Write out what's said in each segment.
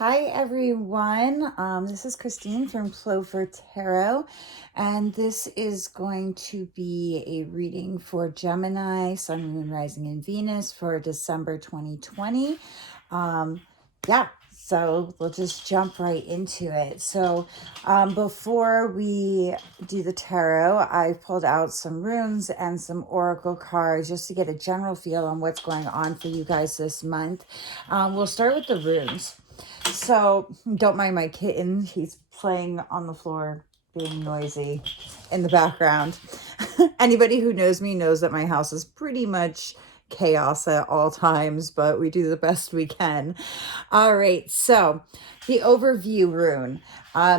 Hi everyone. This is Christine from Clover Tarot, and this is going to be a reading for Gemini, Sun, Moon, Rising, and Venus for December 2020. So we'll just jump right into it. So before we do the tarot, I pulled out some runes and some oracle cards just to get a general feel on what's going on for you guys this month. We'll start with the runes. So don't mind my kitten. He's playing on the floor, being noisy in the background. Anybody who knows me knows that my house is pretty much chaos at all times, but we do the best we can. All right, so the overview rune.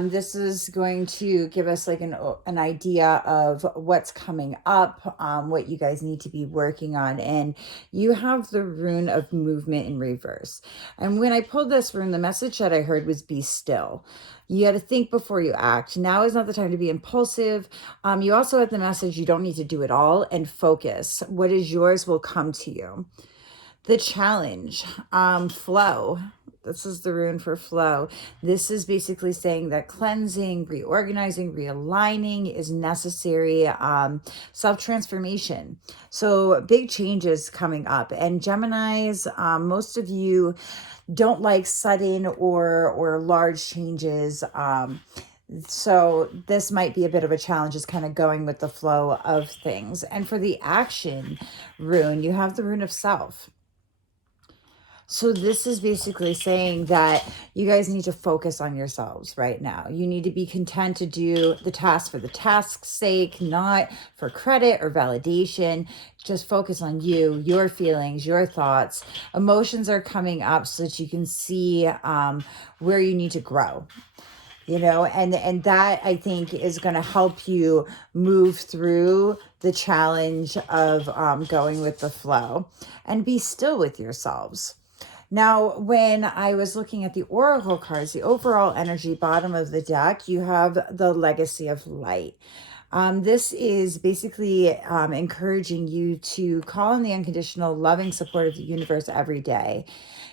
This is going to give us like an idea of what's coming up, what you guys need to be working on. And you have the rune of movement in reverse. And when I pulled this rune, the message that I heard was be still. You got to think before you act. Now is not the time to be impulsive. You also have the message you don't need to do it all, and focus. What is yours will come to you. The challenge, flow. This is the rune for flow. This is basically saying that cleansing, reorganizing, realigning is necessary. Self-transformation. So big changes coming up. And Geminis, most of you don't like sudden or large changes. So this might be a bit of a challenge, is kind of going with the flow of things. And for the action rune, you have the rune of self. So this is basically saying that you guys need to focus on yourselves right now. You need to be content to do the task for the task's sake, not for credit or validation. Just focus on you, your feelings, your thoughts. Emotions are coming up so that you can see where you need to grow. And that I think is going to help you move through the challenge of going with the flow, and be still with yourselves. Now, when I was looking at the oracle cards, the overall energy bottom of the deck, you have the legacy of light. This is basically encouraging you to call on the unconditional loving support of the universe every day.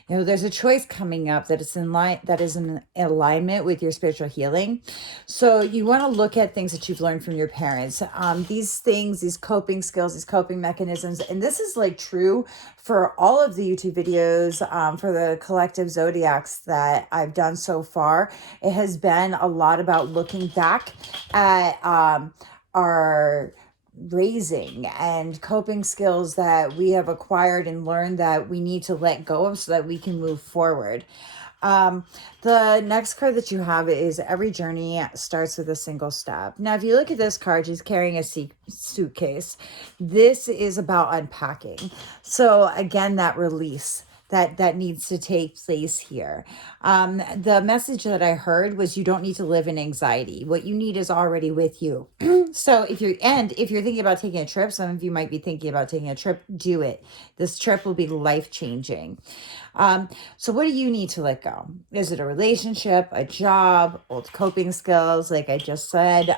There's a choice coming up that is in alignment with your spiritual healing. So you want to look at things that you've learned from your parents. These things, these coping skills, these coping mechanisms, and this is like true for all of the YouTube videos, for the collective zodiacs that I've done so far. It has been a lot about looking back at our raising and coping skills that we have acquired and learned that we need to let go of so that we can move forward. The next card that you have is every journey starts with a single step. Now, if you look at this card, she's carrying a suitcase. This is about unpacking. So again, that release that needs to take place here. The message that I heard was you don't need to live in anxiety. What you need is already with you. So if you're thinking about taking a trip, some of you might be thinking about taking a trip, do it. This trip will be life-changing. So what do you need to let go? Is it a relationship, a job, old coping skills, like I just said,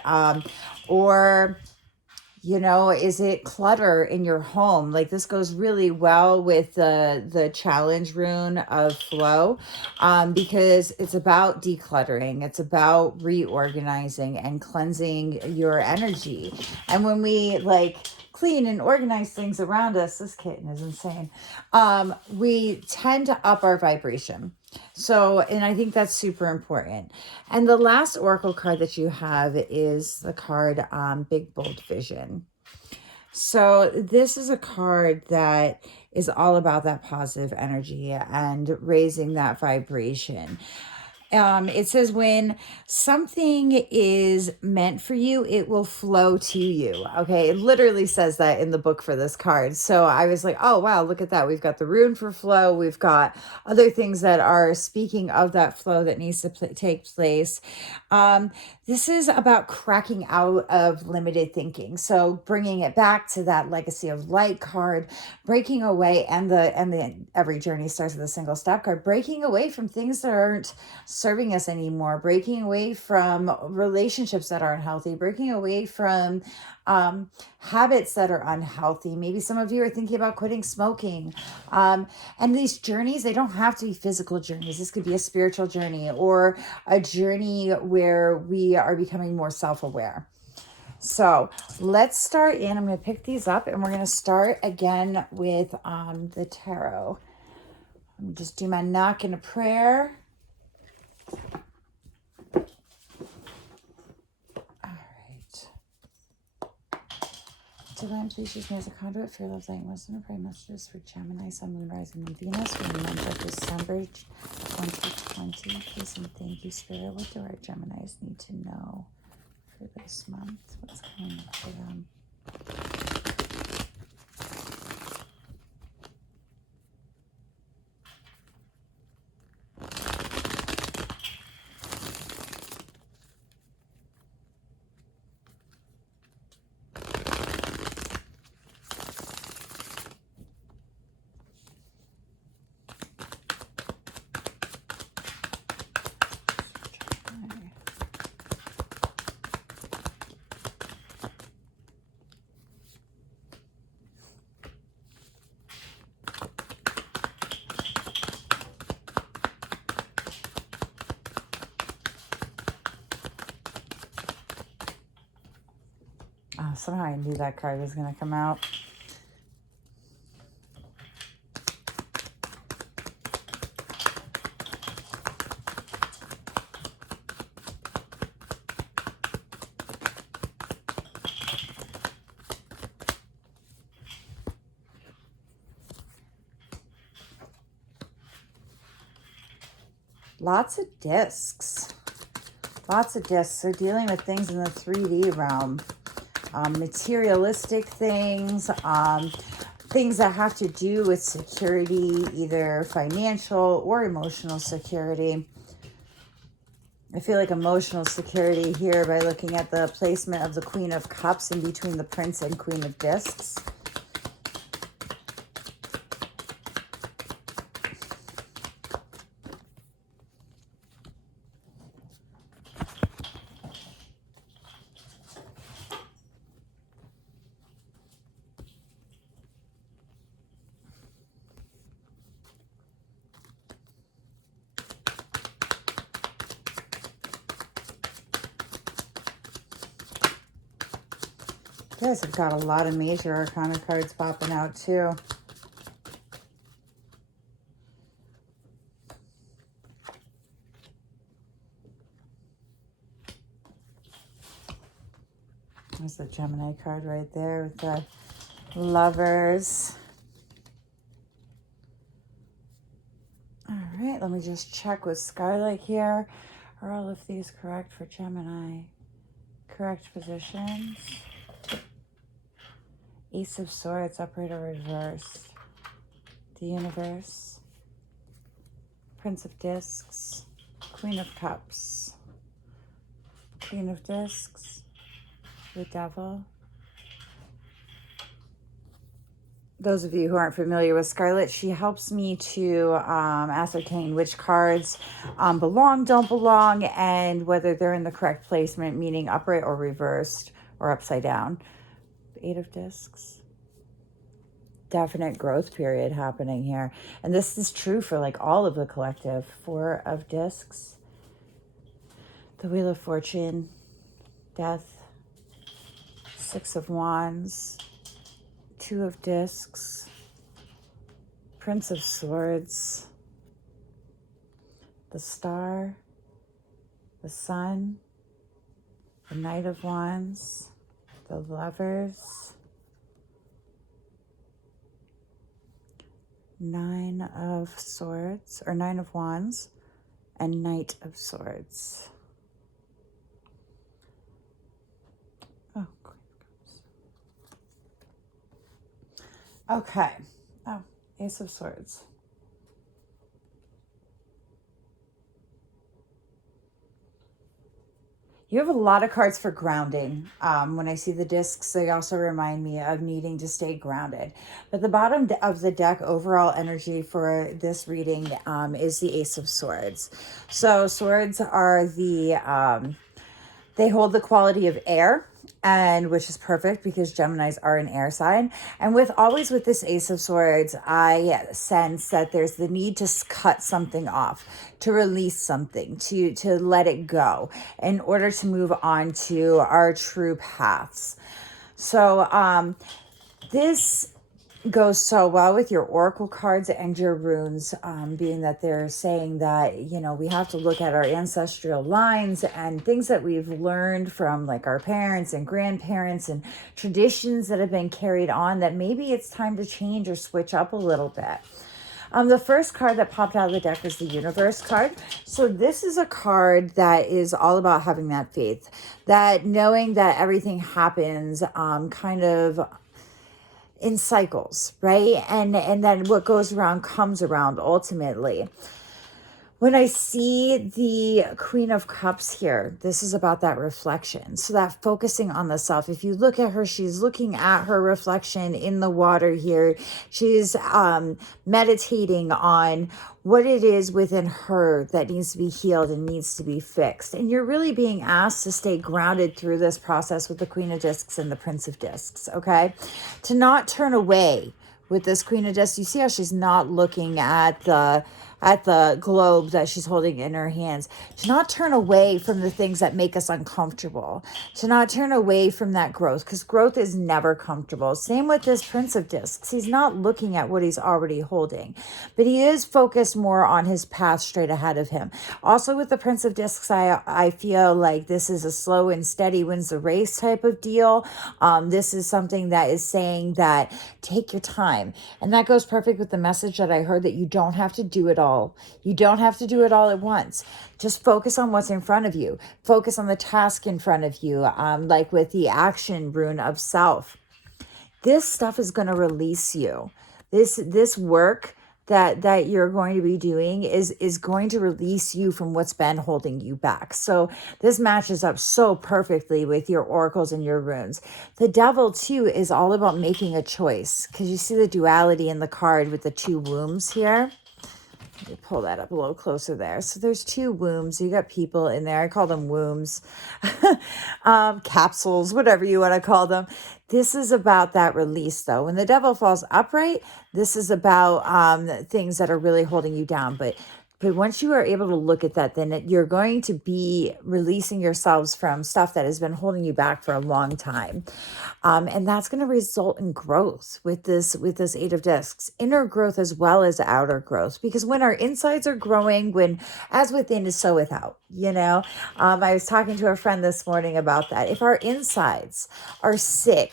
or is it clutter in your home? Like this goes really well with the challenge rune of flow, because it's about decluttering. It's about reorganizing and cleansing your energy. And when we clean and organize things around us, this kitten is insane, we tend to up our vibration. So, and I think that's super important. And the last oracle card that you have is the card Big Bold Vision. So this is a card that is all about that positive energy and raising that vibration. It says when something is meant for you, it will flow to you. Okay. It literally says that in the book for this card. So I was like, oh, wow, look at that. We've got the rune for flow. We've got other things that are speaking of that flow that needs to take place. This is about cracking out of limited thinking. So bringing it back to that legacy of light card, breaking away, and the every journey starts with a single step card, breaking away from things that aren't serving us anymore, breaking away from relationships that aren't healthy, breaking away from habits that are unhealthy. Maybe some of you are thinking about quitting smoking. And these journeys, they don't have to be physical journeys. This could be a spiritual journey or a journey where we are becoming more self-aware. So let's start in. I'm going to pick these up and we're going to start again with the tarot. Let me just do my knock and a prayer. All right. Divine, please use me as a conduit for your love, light, and wisdom, and pray messages for Gemini, Sun, Moon, Rising, and Venus for the month of December 2020. Please and thank you, Spirit. What do our Geminis need to know for this month? What's coming up for them? Oh, somehow I knew that card was going to come out. Lots of discs. Lots of discs. So dealing with things in the 3D realm. Materialistic things, things that have to do with security, either financial or emotional security. I feel like emotional security here by looking at the placement of the Queen of Cups in between the Prince and Queen of Discs. You guys have got a lot of major arcana cards popping out too. There's the Gemini card right there with the Lovers. All right, let me just check with Scarlet here. Are all of these correct for Gemini? Correct positions. Ace of Swords, upright or reversed. The Universe. Prince of Discs. Queen of Cups. Queen of Discs. The Devil. Those of you who aren't familiar with Scarlet, she helps me to ascertain which cards belong, don't belong, and whether they're in the correct placement, meaning upright or reversed or upside down. Eight of Discs. Definite growth period happening here. And this is true for like all of the collective. Four of Discs. The Wheel of Fortune. Death. Six of Wands. Two of Discs. Prince of Swords. The Star. The Sun. The Knight of Wands. The Lovers. Nine of Swords, or Nine of Wands, and Knight of Swords. Oh, okay. Oh, Ace of Swords. You have a lot of cards for grounding. When I see the discs, they also remind me of needing to stay grounded. But the bottom of the deck overall energy for this reading is the Ace of Swords. So swords are they hold the quality of air. and which is perfect because Geminis are an air sign. And with this Ace of Swords, I sense that there's the need to cut something off, to release something, to let it go in order to move on to our true paths. So this goes so well with your oracle cards and your runes, being that they're saying that, we have to look at our ancestral lines and things that we've learned from like our parents and grandparents and traditions that have been carried on, that maybe it's time to change or switch up a little bit. The first card that popped out of the deck was the Universe card. So this is a card that is all about having that faith, that knowing that everything happens kind of in cycles, right? And then what goes around comes around ultimately. When I see the Queen of Cups here, this is about that reflection. So that focusing on the self. If you look at her, she's looking at her reflection in the water here. She's meditating on what it is within her that needs to be healed and needs to be fixed. And you're really being asked to stay grounded through this process with the Queen of Discs and the Prince of Discs, okay? To not turn away with this Queen of Discs. You see how she's not looking at the globe that she's holding in her hands. To not turn away from the things that make us uncomfortable. To not turn away from that growth, because growth is never comfortable. Same with this Prince of Discs. He's not looking at what he's already holding, but he is focused more on his path straight ahead of him. Also with the Prince of Discs, I feel like this is a slow and steady wins the race type of deal. This is something that is saying that take your time. And that goes perfect with the message that I heard, that you don't have to do it all. You don't have to do it all at once. Just focus on what's in front of you. Focus on the task in front of you. Like with the action rune of self. This stuff is going to release you. This work that you're going to be doing is going to release you from what's been holding you back. So this matches up so perfectly with your oracles and your runes. The Devil too is all about making a choice, because you see the duality in the card with the two wombs here. Let me pull that up a little closer there. So there's two wombs. You got people in there. I call them wombs, capsules, whatever you want to call them. This is about that release, though. When the Devil falls upright, this is about things that are really holding you down. But once you are able to look at that, then you're going to be releasing yourselves from stuff that has been holding you back for a long time. And that's going to result in growth with this Eight of Discs, inner growth as well as outer growth. Because when our insides are growing, when as within is so without, I was talking to a friend this morning about that. If our insides are sick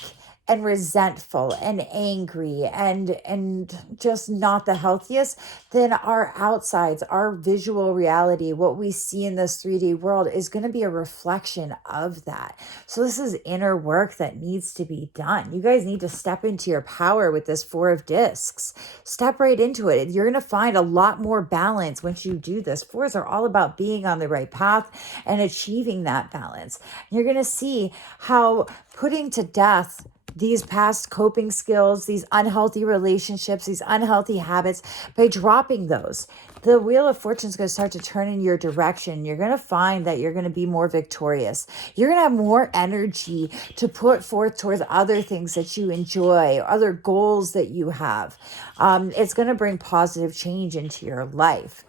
and resentful and angry and just not the healthiest, then our outsides, our visual reality, what we see in this 3D world is going to be a reflection of that. So this is inner work that needs to be done. You guys need to step into your power with this Four of Discs. Step right into it. You're going to find a lot more balance once you do this. Fours are all about being on the right path and achieving that balance. You're going to see how putting to death these past coping skills, these unhealthy relationships, these unhealthy habits, by dropping those, the Wheel of Fortune is going to start to turn in your direction. You're going to find that you're going to be more victorious. You're going to have more energy to put forth towards other things that you enjoy, other goals that you have. It's going to bring positive change into your life.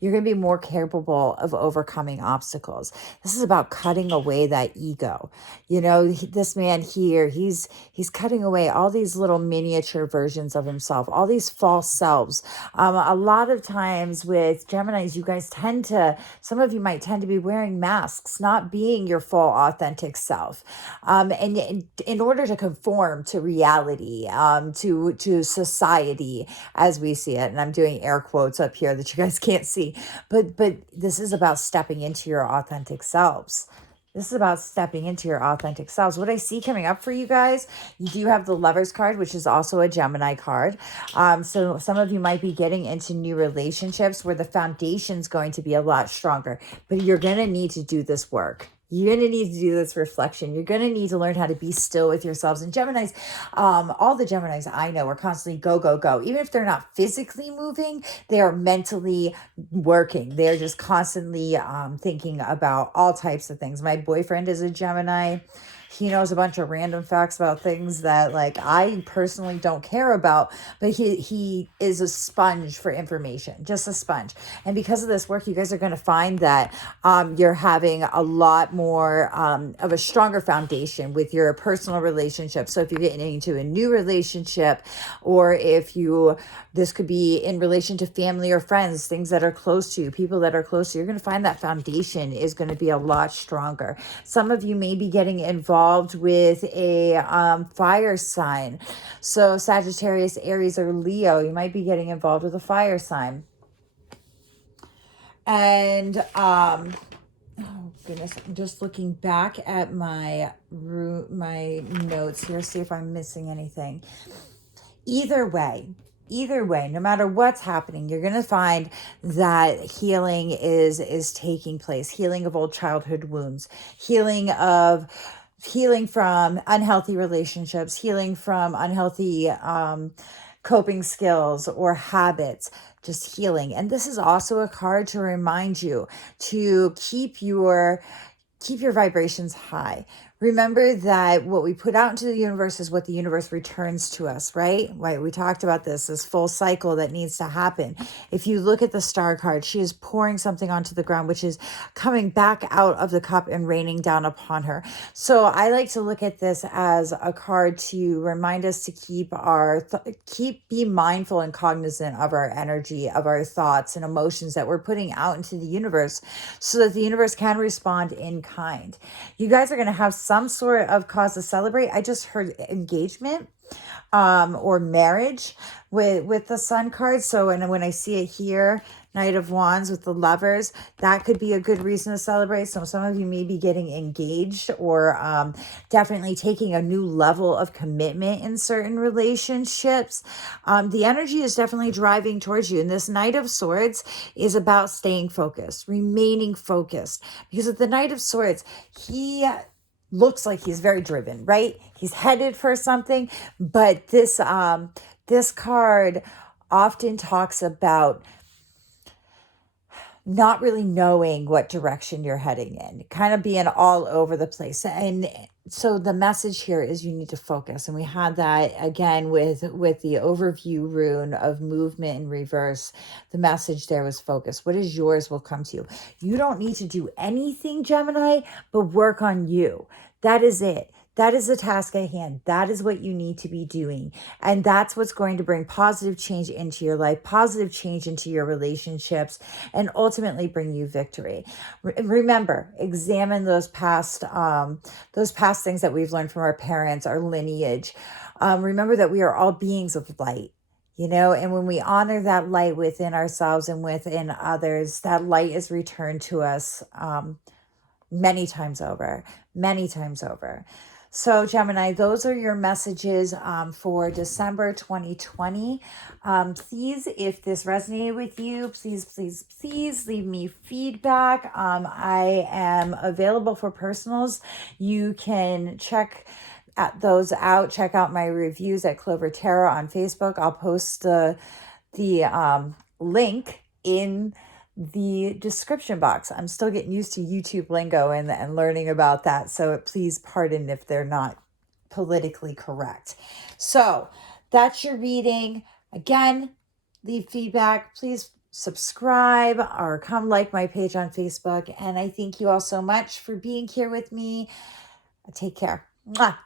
You're going to be more capable of overcoming obstacles. This is about cutting away that ego. This man here, he's cutting away all these little miniature versions of himself, all these false selves. A lot of times with Geminis, you guys some of you might tend to be wearing masks, not being your full authentic self. And in order to conform to reality, to society as we see it, and I'm doing air quotes up here that you guys can't see, but this is about stepping into your authentic selves. This is about stepping into your authentic selves. What I see coming up for you guys, you do have the Lovers card, which is also a Gemini card. So some of you might be getting into new relationships where the foundation's going to be a lot stronger, but you're going to need to do this work. You're going to need to do this reflection. You're going to need to learn how to be still with yourselves. And Geminis, all the Geminis I know are constantly go, go, go. Even if they're not physically moving, they are mentally working. They're just constantly thinking about all types of things. My boyfriend is a Gemini. He knows a bunch of random facts about things that like I personally don't care about, but he is a sponge for information, just a sponge. And because of this work, you guys are going to find that you're having a lot more of a stronger foundation with your personal relationship. So if you're getting into a new relationship, or if this could be in relation to family or friends, things that are close to you, people that are close to you, you're going to find that foundation is going to be a lot stronger. Some of you may be getting involved with a fire sign. So Sagittarius, Aries, or Leo, you might be getting involved with a fire sign. And oh goodness, I'm just looking back at my notes here, see if I'm missing anything. Either way, no matter what's happening, you're going to find that healing is taking place. Healing of old childhood wounds, healing from unhealthy relationships, healing from unhealthy coping skills or habits, just healing. And this is also a card to remind you to keep your vibrations high. Remember that what we put out into the universe is what the universe returns to us, right? Right. We talked about this full cycle that needs to happen. If you look at the star card, she is pouring something onto the ground, which is coming back out of the cup and raining down upon her. So I like to look at this as a card to remind us to be mindful and cognizant of our energy, of our thoughts and emotions that we're putting out into the universe, so that the universe can respond in kind. You guys are going to have some sort of cause to celebrate. I just heard engagement or marriage with the Sun card. So when I see it here, Knight of Wands with the Lovers, that could be a good reason to celebrate. So some of you may be getting engaged, or definitely taking a new level of commitment in certain relationships. The energy is definitely driving towards you. And this Knight of Swords is about staying focused, remaining focused. Because with the Knight of Swords, he looks like he's very driven, right? He's headed for something, but this card often talks about not really knowing what direction you're heading in, kind of being all over the place. And so the message here is you need to focus. And we had that again with the overview rune of movement in reverse. The message there was focus. What is yours will come to you. You don't need to do anything, Gemini, but work on you. That is it. That is the task at hand. That is what you need to be doing. And that's what's going to bring positive change into your life, positive change into your relationships, and ultimately bring you victory. Remember, examine those past things that we've learned from our parents, our lineage. Remember that we are all beings of light. And when we honor that light within ourselves and within others, that light is returned to us many times over. So Gemini, those are your messages for December 2020. Please, if this resonated with you, please leave me feedback. I am available for personals. You can check those out. Check out my reviews at Clover Tarot on Facebook. I'll post the link in the description box. I'm still getting used to YouTube lingo and learning about that. So please pardon if they're not politically correct. So that's your reading. Again, leave feedback. Please subscribe or come like my page on Facebook. And I thank you all so much for being here with me. Take care. Mwah.